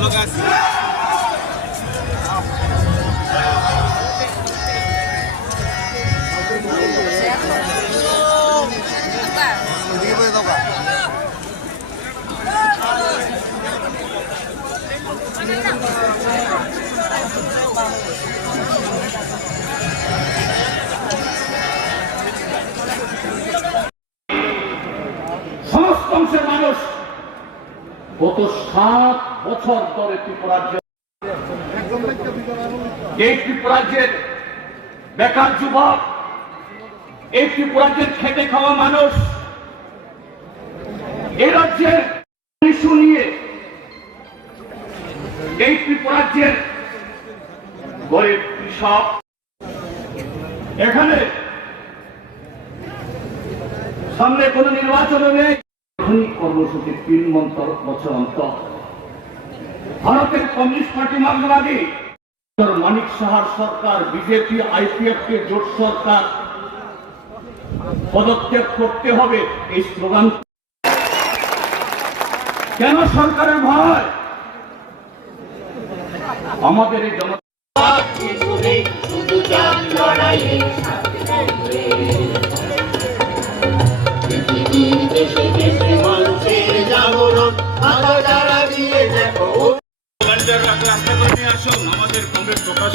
Look at অংশের মানুষ। গত সাত বছর ধরে ত্রিপুরাজ্য এই ত্রিপুরাজ্যের বেকার যুবক, এই ত্রিপুরাজ্যের খেটে খাওয়া মানুষ, এ রাজ্যের ইস্যু নিয়ে এই ত্রিপুরাজ্যের গরিব কৃষক, এখানে সামনে কোন নির্বাচন নেই। আধুনিক কর্মসূচি তিন বছর অন্তর। ভারতের কমিউনিস্ট পার্টি মার্ক্সবাদী। মানিক সাহার সরকার, বিজেপি, আইপিএফ কে জোট সরকার। পদত্যাগ করতে হবে এই স্লোগান। কেন সরকারের ভয়? আমাদের এই জন আসুন আমাদের কংগ্রেস প্রকাশ